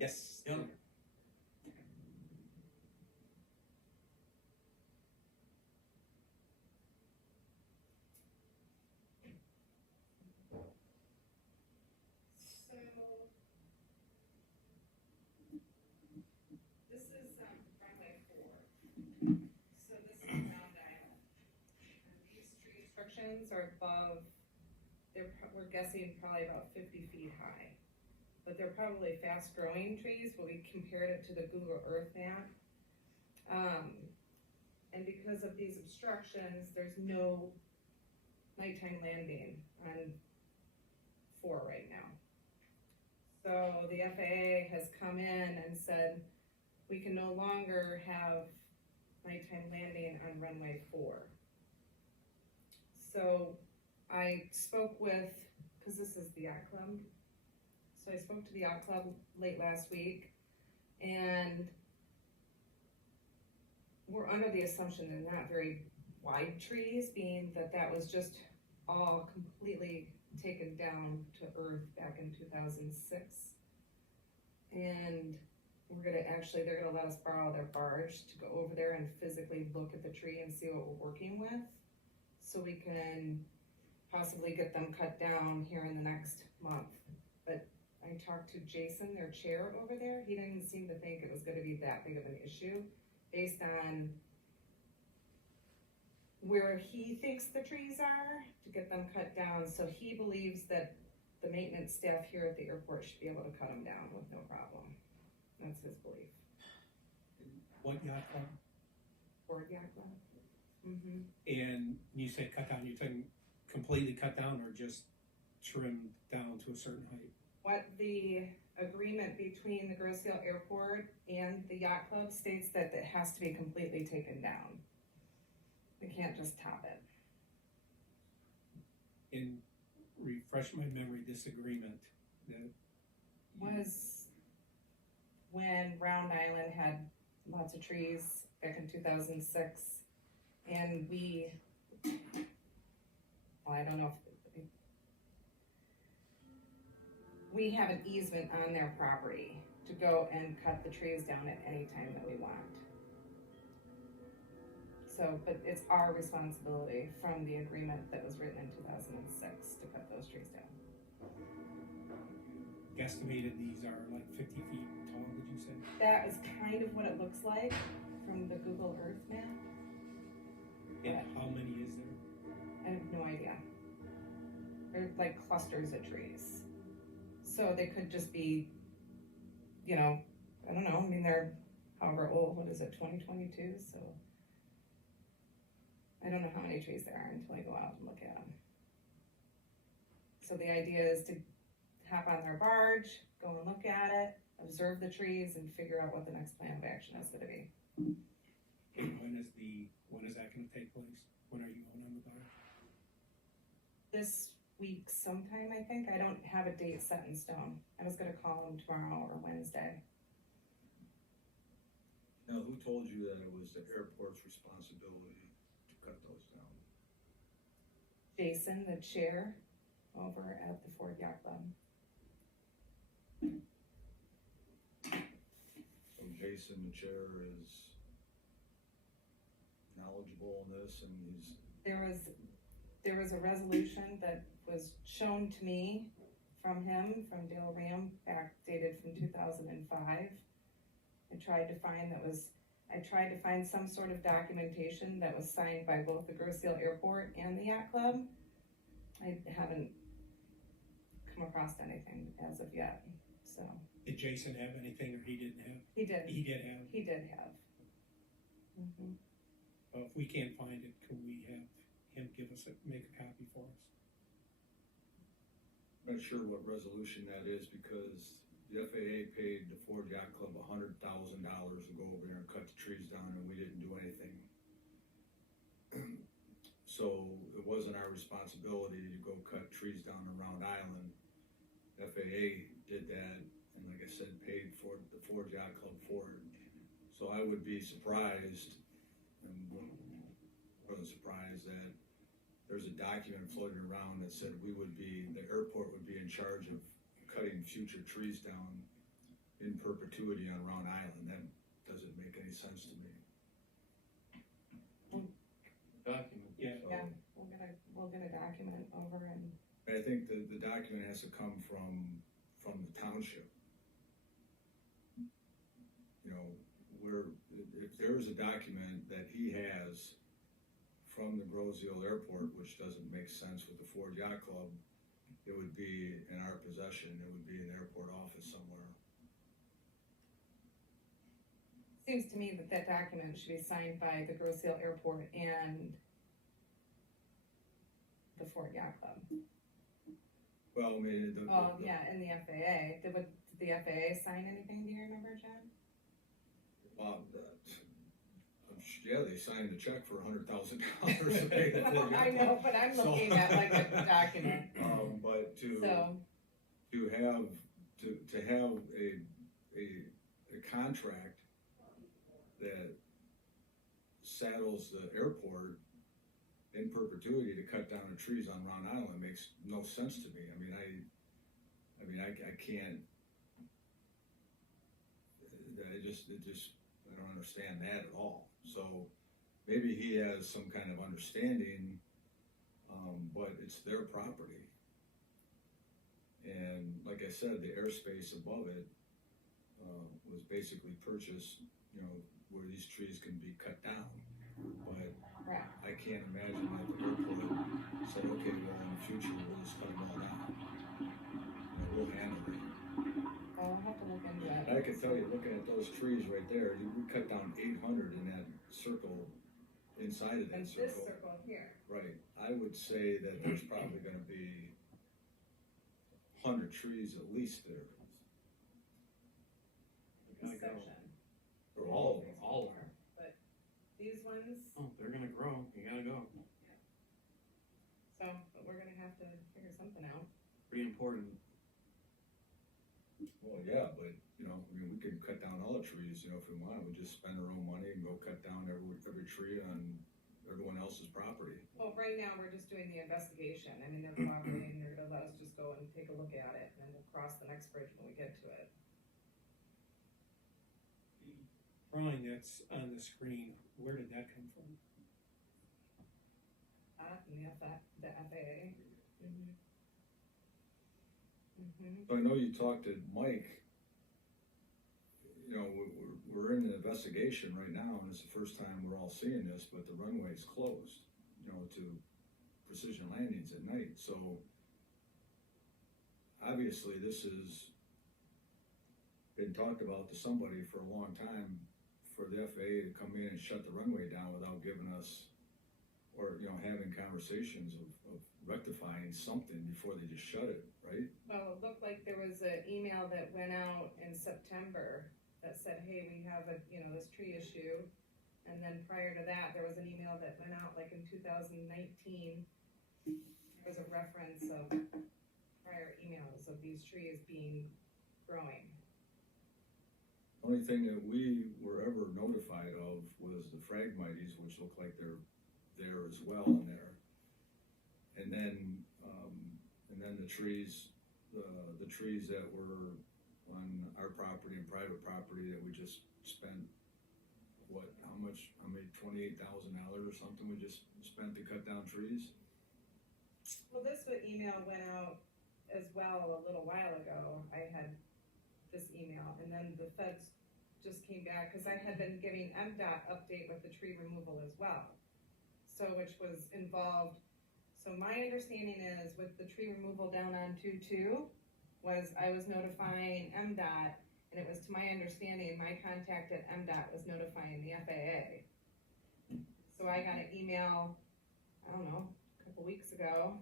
Yes. Yep. So, this is, runway 4. So this is Round Island. And these tree obstructions are above, we're guessing probably about 50 feet high. But they're probably fast growing trees, but we compared it to the Google Earth map. And because of these obstructions, there's no nighttime landing on 4 right now. So the FAA has come in and said, we can no longer have nighttime landing on runway 4. So I spoke with, because this is the yacht club, so I spoke to the yacht club late last week, and we're under the assumption they're not very wide trees, being that that was just all completely taken down to earth back in 2006. And they're gonna let us borrow their barge to go over there and physically look at the tree and see what we're working with, so we can possibly get them cut down here in the next month. But I talked to Jason, their chair over there, he didn't seem to think it was gonna be that big of an issue, based on where he thinks the trees are, to get them cut down. So he believes that the maintenance staff here at the airport should be able to cut them down with no problem. That's his belief. What yacht club? Ford yacht club. Mm-hmm. And you say cut down, you're talking completely cut down or just trimmed down to a certain height? What the agreement between the Grosse Ile Airport and the yacht club states, that it has to be completely taken down. We can't just top it. And refresh my memory, this agreement that Was when Round Island had lots of trees back in 2006, and I don't know if, we have an easement on their property to go and cut the trees down at any time that we want. So, but it's our responsibility from the agreement that was written in 2006 to cut those trees down. guesstimated these are like 50 feet tall, did you say? That is kind of what it looks like from the Google Earth map. And how many is there? I have no idea. They're like clusters of trees. So they could just be, I don't know, I mean, they're however old, what is it, 2022? So I don't know how many trees there are until I go out and look at them. So the idea is to hop on their barge, go and look at it, observe the trees, and figure out what the next plan of action is gonna be. And when is that gonna take place? When are you going on the barge? This week sometime, I think. I don't have a date set in stone. I was gonna call them tomorrow or Wednesday. Now, who told you that it was the airport's responsibility to cut those down? Jason, the chair over at the Ford Yacht Club. So Jason, the chair, is knowledgeable in this, and he's, There was a resolution that was shown to me from him, from Dale Ram, backdated from 2005. I tried to find some sort of documentation that was signed by both the Grosse Ile Airport and the Yacht Club. I haven't come across anything as of yet, so. Did Jason have anything or he didn't have? He did. He did have. He did have. Mm-hmm. Well, if we can't find it, can we have him make a copy for us? I'm not sure what resolution that is, because the FAA paid the Ford Yacht Club $100,000 to go over there and cut the trees down, and we didn't do anything. So it wasn't our responsibility to go cut trees down around Island. FAA did that, and like I said, paid for the Ford Yacht Club for it. So I would be surprised, and wasn't surprised, that there's a document floating around that said the airport would be in charge of cutting future trees down in perpetuity on Round Island. That doesn't make any sense to me. Document. Yeah. So, Yeah. We'll get a document over and, I think the document has to come from the township. You know, if there is a document that he has from the Grosville Airport, which doesn't make sense with the Ford Yacht Club, it would be in our possession, it would be in the airport office somewhere. seems to me that that document should be signed by the Grosse Ile Airport and the Fort Yacht Club. Well, I mean, Yeah, and the FAA. Did the FAA sign anything, do you remember, John? Well, yeah, they signed a check for $100,000 to pay the Ford Yacht I know, Club. but I'm So- looking at like a document, But to so, have a contract that saddles the airport in perpetuity to cut down the trees on Round Island makes no sense to me. I mean, I can't, I don't understand that at all. So maybe he has some kind of understanding, but it's their property. And like I said, the airspace above it, was basically purchased, you know, where these trees can be cut down. But right. I can't imagine that the airport said, okay, well, in the future, we'll just cut them all down. You know, we'll handle it. Well, I'll have to look into it. I can tell you, looking at those trees right there, we cut down 800 in that circle, inside of that And this circle. circle here. Right, I would say that there's probably gonna be 100 trees at least there, Gotta This go. section. or all of them. All of them. But these ones, Oh, they're gonna grow, you gotta go. but we're gonna have to figure something out. Pretty important. Well, yeah, but, you know, I mean, we can cut down all the trees, you know, if we want, we just spend our own money and go cut down every tree on everyone else's property. Well, right now, we're just doing the investigation. I mean, they're cooperating, they're gonna let us just go and take a look at it, and then we'll cross the next bridge when we get to it. Drawing that's on the screen, where did that come from? From the FAA. Mm-hmm. Mm-hmm. So I know you talked to Mike, you know, we're in the investigation right now, and it's the first time we're all seeing this, but the runway's closed, you know, to precision landings at night, so obviously this has been talked about to somebody for a long time, for the FAA to come in and shut the runway down without giving us, or, you know, having conversations of rectifying something before they just shut it, right? Well, it looked like there was an email that went out in September that said, hey, we have this tree issue. And then prior to that, there was an email that went out like in 2019. There was a reference of prior emails of these trees growing. Only thing that we were ever notified of was the phragmites, which look like they're there as well in there. And then the trees that were on our property and private property that we just spent, how many $28,000 or something we just spent to cut down trees? Well, this email went out as well a little while ago. I had this email, and then the feds just came back, because I had been giving MDOT update with the tree removal as well. So, which was involved, so my understanding is with the tree removal down on 2-2, was I was notifying MDOT, and it was to my understanding, my contact at MDOT was notifying the FAA. So I got an email, I don't know, a couple weeks ago,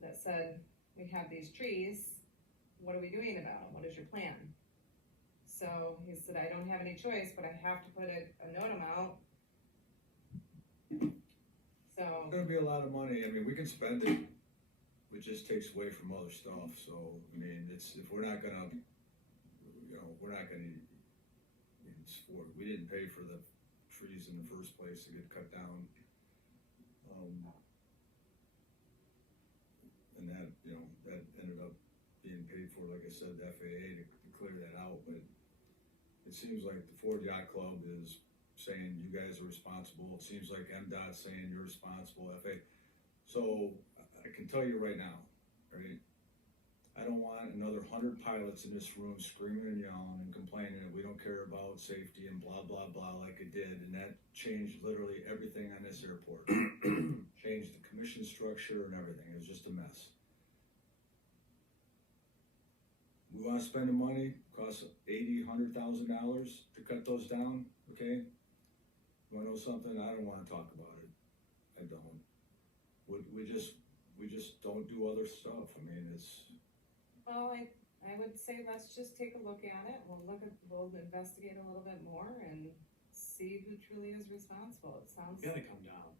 that said, we have these trees, what are we doing about them? What is your plan? So he said, I don't have any choice, but I have to put a note amount. So, It's gonna be a lot of money, I mean, we can spend it, it just takes away from other stuff, so, I mean, if we're not gonna, you know, we didn't pay for the trees in the first place to get cut down. And that, you know, that ended up being paid for, like I said, the FAA to clear that out, but it seems like the Ford Yacht Club is saying you guys are responsible. It seems like MDOT's saying you're responsible, FAA. So I can tell you right now, right? I don't want another 100 pilots in this room screaming and yelling and complaining that we don't care about safety and blah, blah, blah like it did. And that changed literally everything on this airport. Changed the commission structure and everything. It was just a mess. We want to spend the money, costs $80,000, $100,000 to cut those down, okay? You want to know something? I don't want to talk about it. I don't. We just don't do other stuff. I mean, it's... Well, I would say let's just take a look at it, we'll investigate a little bit more and see who truly is responsible. It sounds, You gotta come down.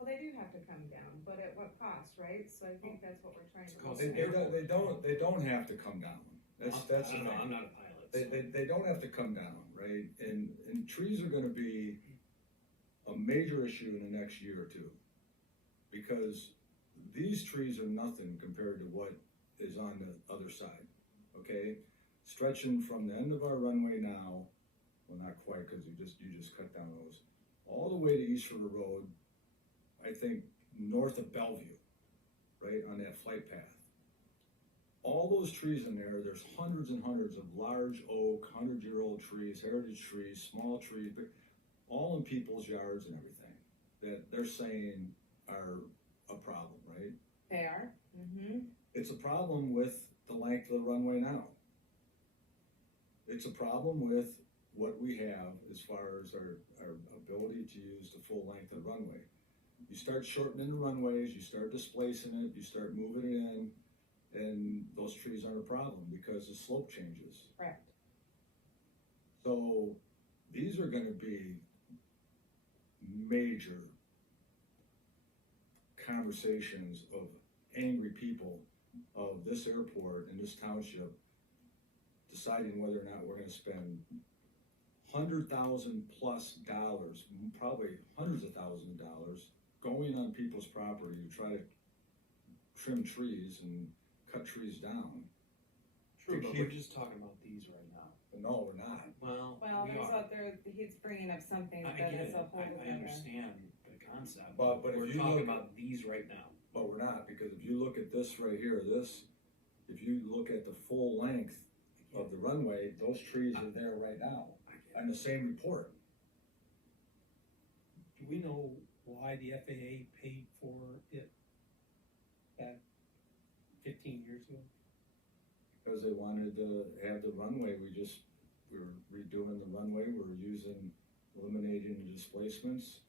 well, they do have to come down, but at what cost, right? So I think that's what we're trying to. It's cost look of at. They don't have to come down. That's the I don't know, I'm thing. not a pilot. So. They don't have to come down, right? And trees are gonna be a major issue in the next year or two. Because these trees are nothing compared to what is on the other side, okay? Stretching from the end of our runway now, well, not quite, because you just cut down those, all the way to East River Road, I think north of Bellevue, right, on that flight path. All those trees in there, there's hundreds and hundreds of large oak, 100-year-old trees, heritage trees, small trees, but all in people's yards and everything, that they're saying are a problem, right? They are, It's a problem with the length of the runway now. It's a problem with what we have as far as our ability to use the full length of the runway. You start shortening the runways, you start displacing it, you start moving it in, and those trees aren't a problem because the slope changes. correct. So these are gonna be major conversations of angry people of this airport and this township deciding whether or not we're gonna spend $100,000+ probably hundreds of thousands of dollars, going on people's property to try to trim trees and cut trees down. True, to but keep- we're just talking about these right now. No, we're not. Well, Well, we there's are. out there, he's bringing up something I that get is it, a whole I different. understand the concept, But if we're you talking look- about these right now. But we're not, because if you look at this right here, if you look at the full length of the runway, those trees are there right now, I get it. on the same report. Do we know why the FAA paid for it back 15 years ago? Because they wanted to have the runway, we're redoing the runway, eliminating the displacements.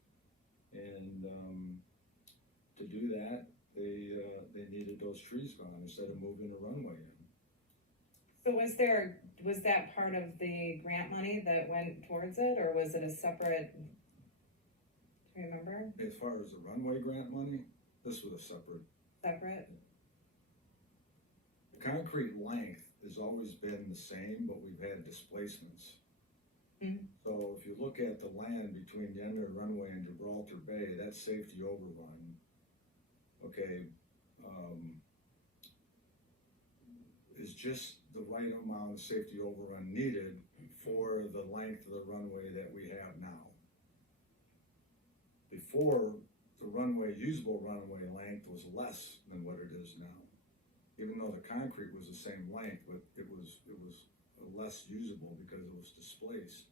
And, to do that, they needed those trees gone instead of moving the runway in. So was that part of the grant money that went towards it, or was it a separate, do you remember, As far as the runway grant money, this was a separate. separate? The concrete length has always been the same, but we've had displacements. Mhm. So if you look at the land between the end of the runway and Gibraltar Bay, that's safety overrun. Okay, is just the right amount of safety overrun needed for the length of the runway that we have now. Before, the usable runway length was less than what it is now. Even though the concrete was the same length, but it was less usable because it was displaced.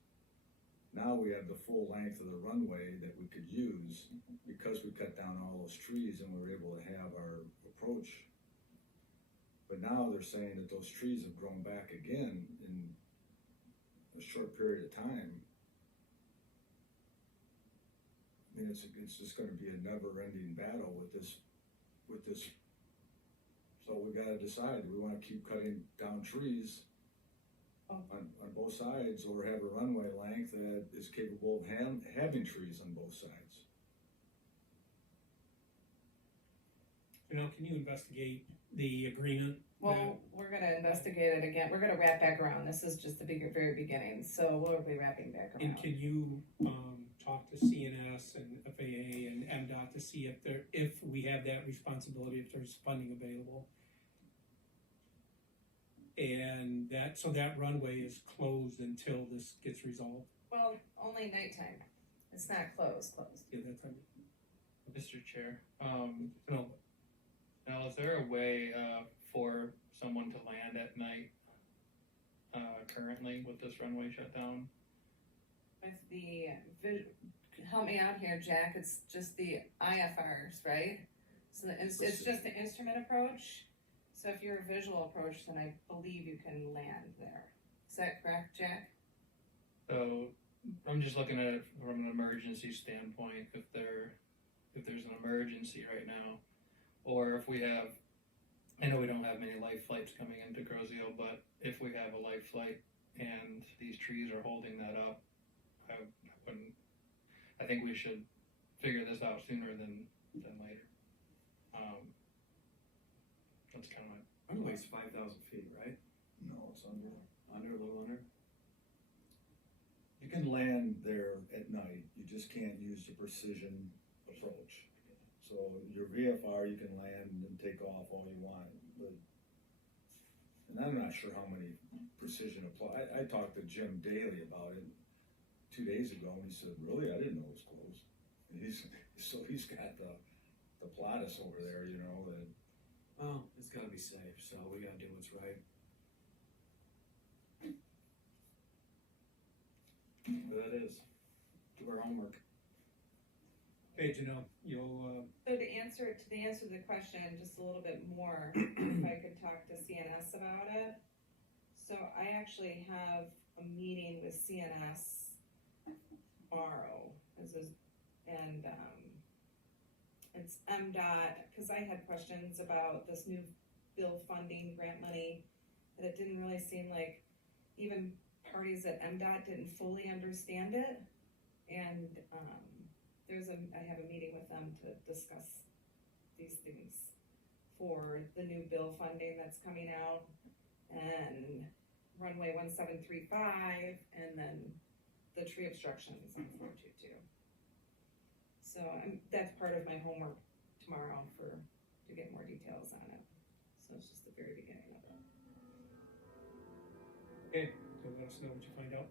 Now we have the full length of the runway that we could use because we cut down all those trees and we were able to have our approach. But now they're saying that those trees have grown back again in a short period of time. I mean, it's just gonna be a never-ending battle with this. So we gotta decide, do we wanna keep cutting down trees on both sides, or have a runway length that is capable of having trees on both sides? Can you investigate the agreement? Well, we're gonna investigate it again, we're gonna wrap back around, this is just the very beginning, so we'll be wrapping back And around. can you, talk to CNS and FAA and MDOT to see if we have that responsibility, if there's funding available? And so that runway is closed until this gets resolved. Well, only nighttime. It's not closed. Yeah, that's, Mr. Chair, no, now is there a way, for someone to land at night, currently with this runway shut down? With the, help me out here, Jack, it's just the IFRs, right? So it's just the instrument approach. So if you're a visual approach, then I believe you can land there. Is that correct, Jack? So, I'm just looking at it from an emergency standpoint, if there's an emergency right now, or if we have, I know we don't have many life flights coming into Grozio, but if we have a life flight and these trees are holding that up, I think we should figure this out sooner than later. That's kind of Runway's 5,000 feet, right? No, it's under. Under, a little under? You can land there at night, you just can't use the precision approach. So your VFR, you can land and take off all you want, but, and I'm not sure how many precision apply, I talked to Jim Daly about it 2 days ago, and he said, really, I didn't know it was closed. And he's got the Pilatus over there, you know, that. Well, it's gotta be safe, so we gotta do what's right. But that is, do our homework. hey, Janelle, you'll, So to answer the question just a little bit more, if I could talk to CNS about it. So I actually have a meeting with CNS tomorrow. And it's MDOT, cause I had questions about this new bill funding grant money, and it didn't really seem like even parties at MDOT didn't fully understand it. And, I have a meeting with them to discuss these things for the new bill funding that's coming out, and runway 1735, and then the tree obstructions on 422. So that's part of my homework tomorrow to get more details on it. So it's just the very beginning of it. okay, so let us know what you find out.